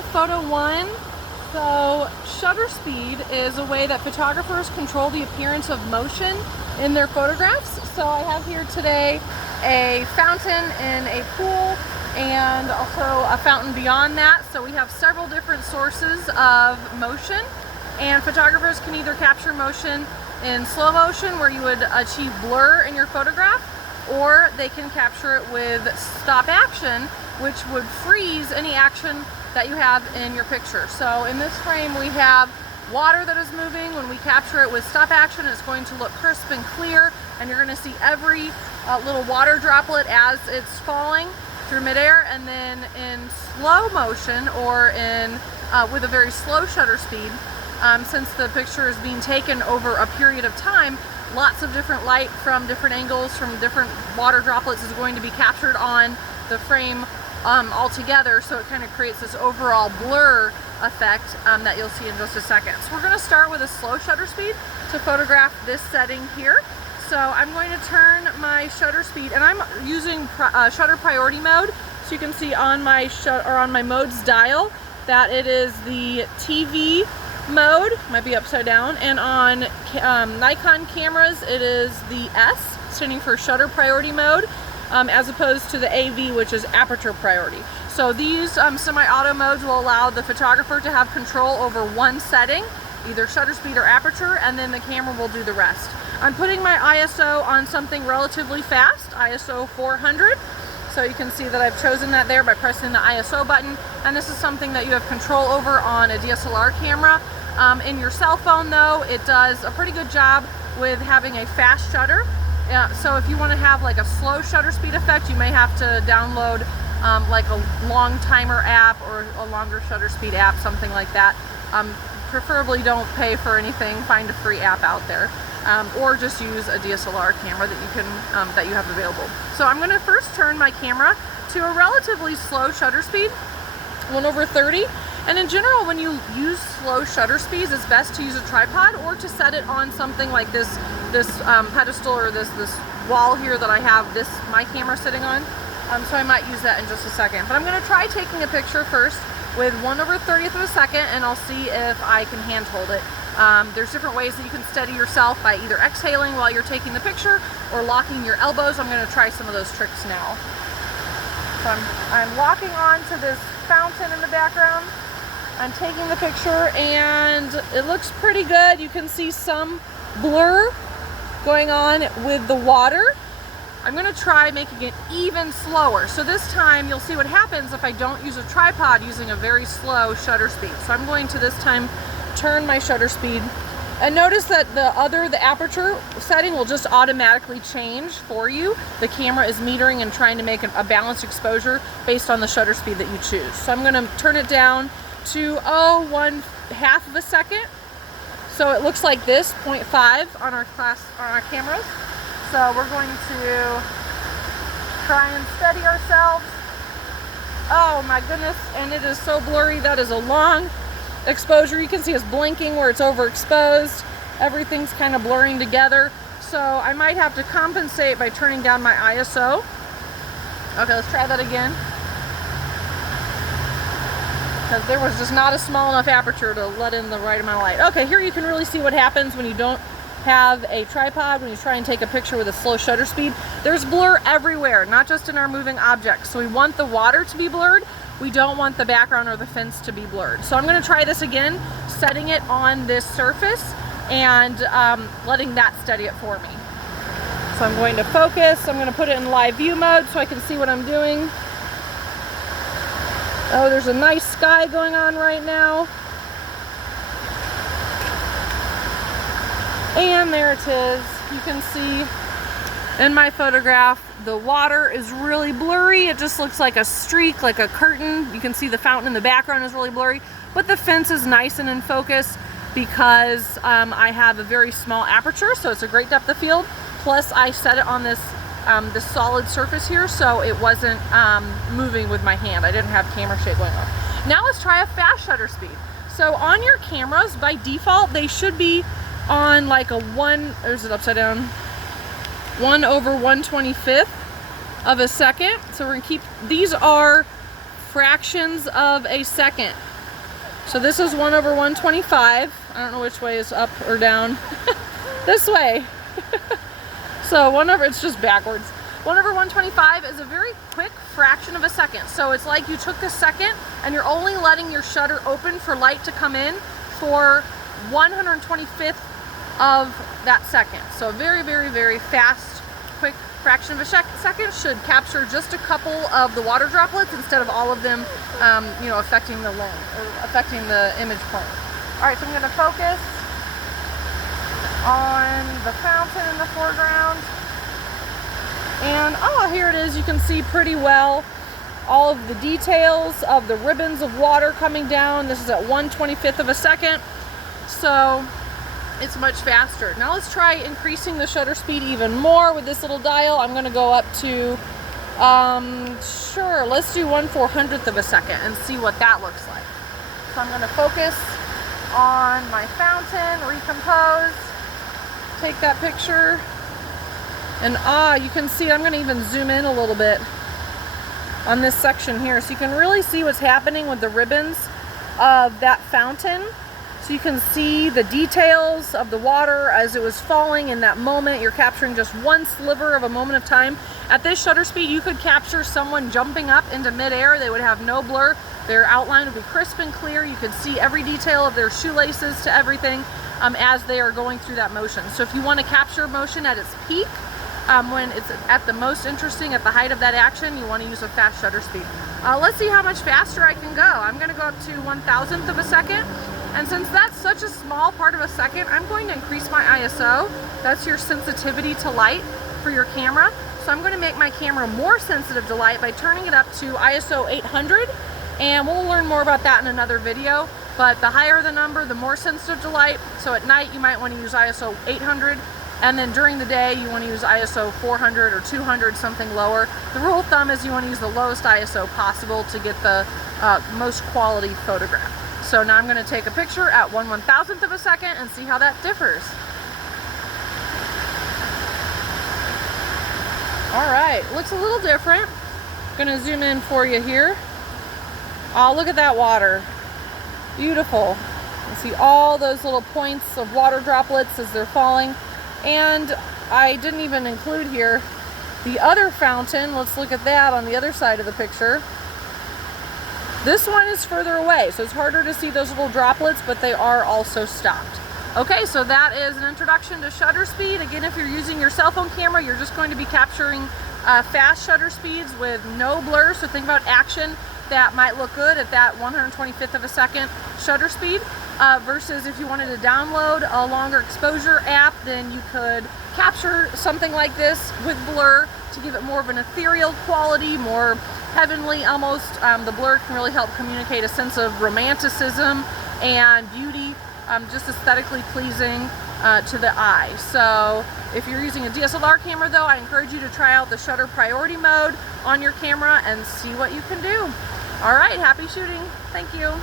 Hello, Photo One. So ShutterSpeed is a way that photographers control the appearance of motion in their photographs. So I have here today a fountain in a pool and also a fountain beyond that. So we have several different sources of motion, and photographers can either capture motion in slow motion where you would achieve blur in your photograph, or they can capture it with stop action, which would freeze any action that you have in your picture. So in this frame we have water that is moving. When we capture it with stop action, it's going to look crisp and clear, and you're going to see every little water droplet as it's falling through midair. And then in slow motion, or in with a very slow shutter speed, since the picture is being taken over a period of time, lots of different light from different angles, from different water droplets is going to be captured on the frame all together, so it kind of creates this overall blur effect that you'll see in just a second. So we're going to start with a slow shutter speed to photograph this setting here. So I'm going to turn my shutter speed, and I'm using shutter priority mode, so you can see on my modes dial that it is the TV mode, might be upside down, and on Nikon cameras it is the S, standing for shutter priority mode, as opposed to the AV, which is aperture priority. So these semi-auto modes will allow the photographer to have control over one setting, either shutter speed or aperture, and then the camera will do the rest. I'm putting my ISO on something relatively fast, ISO 400. So you can see that I've chosen that there by pressing the ISO button, and this is something that you have control over on a DSLR camera. In your cell phone though, it does a pretty good job with having a fast shutter. So if you want to have like a slow shutter speed effect, you may have to download like a long timer app or a longer shutter speed app, something like that. Preferably don't pay for anything, find a free app out there. Or just use a DSLR camera that you can that you have available. So I'm going to first turn my camera to a relatively slow shutter speed, 1/30. And in general, when you use slow shutter speeds, it's best to use a tripod or to set it on something like this pedestal or this wall here that I have my camera sitting on. So I might use that in just a second. But I'm going to try taking a picture first with 1/30th of a second, and I'll see if I can hand hold it. There's different ways that you can steady yourself by either exhaling while you're taking the picture or locking your elbows. I'm going to try some of those tricks now. So I'm locking on to this fountain in the background. I'm taking the picture and it looks pretty good. You can see some blur going on with the water. I'm going to try making it even slower. So this time you'll see what happens if I don't use a tripod using a very slow shutter speed. So I'm going to this time turn my shutter speed, and notice that the aperture setting will just automatically change for you. The camera is metering and trying to make a balanced exposure based on the shutter speed that you choose. So I'm going to turn it down to 1/2 of a second. So it looks like this, 0.5 on our cameras. So we're going to try and steady ourselves. Oh my goodness, and it is so blurry. That is a long exposure. You can see us blinking where it's overexposed. Everything's kind of blurring together. So I might have to compensate by turning down my ISO. Okay, let's try that again. Because there was just not a small enough aperture to let in the right amount of light. Okay, here you can really see what happens when you don't have a tripod, when you try and take a picture with a slow shutter speed. There's blur everywhere, not just in our moving objects. So we want the water to be blurred. We don't want the background or the fence to be blurred. So I'm going to try this again, setting it on this surface and letting that steady it for me. So I'm going to focus. I'm going to put it in live view mode so I can see what I'm doing. Oh, there's a nice sky going on right now. And there it is. You can see in my photograph, the water is really blurry. It just looks like a streak, like a curtain. You can see the fountain in the background is really blurry, but the fence is nice and in focus because I have a very small aperture, so it's a great depth of field. Plus I set it on this solid surface here, so it wasn't moving with my hand. I didn't have camera shake going on. Now let's try a fast shutter speed. So on your cameras, by default, they should be on like a or is it upside down? 1/125th of a second. So we're gonna keep, these are fractions of a second. So this is 1/125. I don't know which way is up or down. This way. So it's just backwards. 1/125 is a very quick fraction of a second. So it's like you took the second and you're only letting your shutter open for light to come in for 125th of that second. So very, very, very fast, quick fraction of a second should capture just a couple of the water droplets instead of all of them, you know, affecting the lens or affecting the image plane. All right, so I'm going to focus on the fountain in the foreground. And oh, here it is. You can see pretty well all of the details of the ribbons of water coming down. This is at 1/25th of a second. So it's much faster. Now let's try increasing the shutter speed even more with this little dial. I'm going to go up to, sure, let's do 1/400th of a second and see what that looks like. So I'm going to focus on my fountain, recompose, take that picture, and you can see I'm going to even zoom in a little bit on this section here so you can really see what's happening with the ribbons of that fountain. So you can see the details of the water as it was falling in that moment. You're capturing just one sliver of a moment of time. At this shutter speed, you could capture someone jumping up into midair. They would have no blur. Their outline would be crisp and clear. You could see every detail of their shoelaces to everything as they are going through that motion. So if you want to capture motion at its peak, when it's at the most interesting, at the height of that action, you want to use a fast shutter speed. Let's see how much faster I can go. I'm going to go up to 1/1000th of a second. And since that's such a small part of a second, I'm going to increase my ISO. That's your sensitivity to light for your camera. So I'm going to make my camera more sensitive to light by turning it up to ISO 800. And we'll learn more about that in another video. But the higher the number, the more sensitive to light. So at night, you might want to use ISO 800. And then during the day, you want to use ISO 400 or 200, something lower. The rule of thumb is you want to use the lowest ISO possible to get the most quality photograph. So now I'm going to take a picture at 1/1000th of a second and see how that differs. All right, looks a little different. Going to zoom in for you here. Oh, look at that water. Beautiful. You see all those little points of water droplets as they're falling. And I didn't even include here the other fountain. Let's look at that on the other side of the picture. This one is further away, so it's harder to see those little droplets, but they are also stopped. Okay, so that is an introduction to shutter speed. Again, if you're using your cell phone camera, you're just going to be capturing fast shutter speeds with no blur. So think about action that might look good at that 125th of a second shutter speed. Versus if you wanted to download a longer exposure app, then you could capture something like this with blur to give it more of an ethereal quality, more heavenly almost. The blur can really help communicate a sense of romanticism and beauty, just aesthetically pleasing to the eye. So if you're using a DSLR camera though, I encourage you to try out the shutter priority mode on your camera and see what you can do. All right, happy shooting. Thank you.